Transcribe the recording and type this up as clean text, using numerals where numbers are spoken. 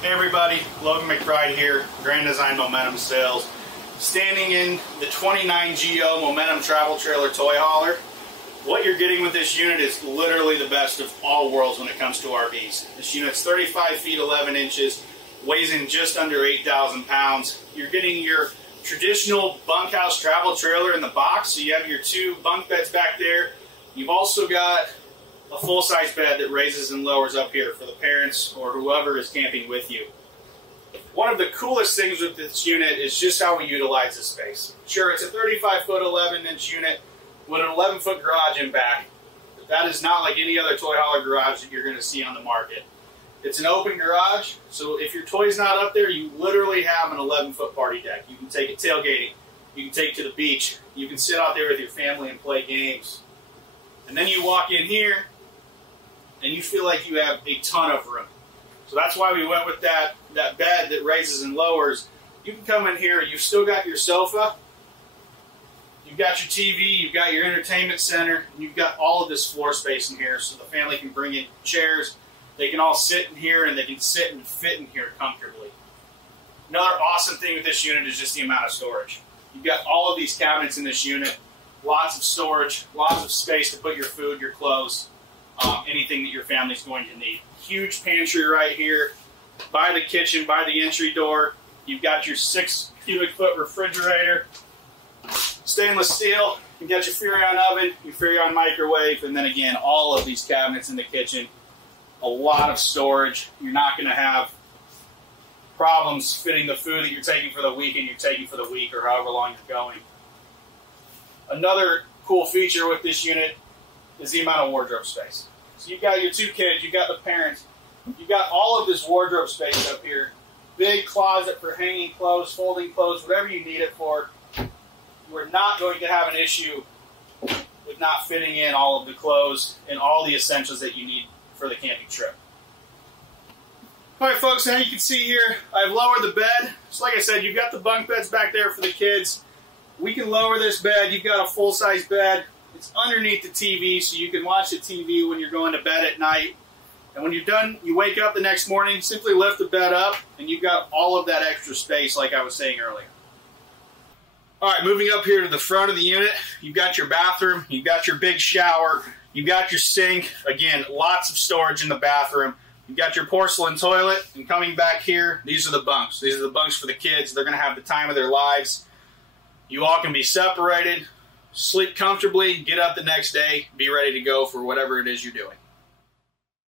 Hey everybody, Logan McBride here, Grand Design Momentum Sales. Standing in the 29 GO Momentum Travel Trailer Toy Hauler. What you're getting with this unit is literally the best of all worlds when it comes to RVs. This unit's 35 feet 11 inches, weighs in just under 8,000 pounds. You're getting your traditional bunkhouse travel trailer in the box, so you have your two bunk beds back there. You've also got a full-size bed that raises and lowers up here for the parents or whoever is camping with you. One of the coolest things with this unit is just how we utilize the space. Sure, it's a 35 foot 11 inch unit with an 11 foot garage in back, but that is not like any other toy hauler garage that you're going to see on the market. It's an open garage, so if your toy's not up there, you literally have an 11 foot party deck. You can take it tailgating, you can take it to the beach, you can sit out there with your family and play games. And then you walk in here, and you feel like you have a ton of room. So that's why we went with that bed that raises and lowers. You can come in here, you've still got your sofa, you've got your TV, you've got your entertainment center, and you've got all of this floor space in here so the family can bring in chairs. They can all sit in here and they can sit and fit in here comfortably. Another awesome thing with this unit is just the amount of storage. You've got all of these cabinets in this unit, lots of storage, lots of space to put your food, your clothes, anything that your family's going to need. Huge pantry right here by the kitchen, by the entry door. You've got your 6 cubic foot refrigerator, stainless steel. You've got your Furrion oven, your Furrion microwave, and then again, all of these cabinets in the kitchen. A lot of storage. You're not going to have problems fitting the food that you're taking for the weekend, you're taking for the week, or however long you're going. Another cool feature with this unit is the amount of wardrobe space. So you've got your 2 kids, you've got the parents, you've got all of this wardrobe space up here. Big closet for hanging clothes, folding clothes, whatever you need it for. We're not going to have an issue with not fitting in all of the clothes and all the essentials that you need for the camping trip. Alright folks, now you can see here, I've lowered the bed. So like I said, you've got the bunk beds back there for the kids. We can lower this bed. You've got a full-size bed. It's underneath the TV, so you can watch the TV when you're going to bed at night. And when you're done, you wake up the next morning, simply lift the bed up, and you've got all of that extra space like I was saying earlier. All right, moving up here to the front of the unit, you've got your bathroom, you've got your big shower, you've got your sink. Again, lots of storage in the bathroom. You've got your porcelain toilet, and coming back here, these are the bunks. These are the bunks for the kids. They're going to have the time of their lives. You all can be separated, sleep comfortably, get up the next day, be ready to go for whatever it is you're doing.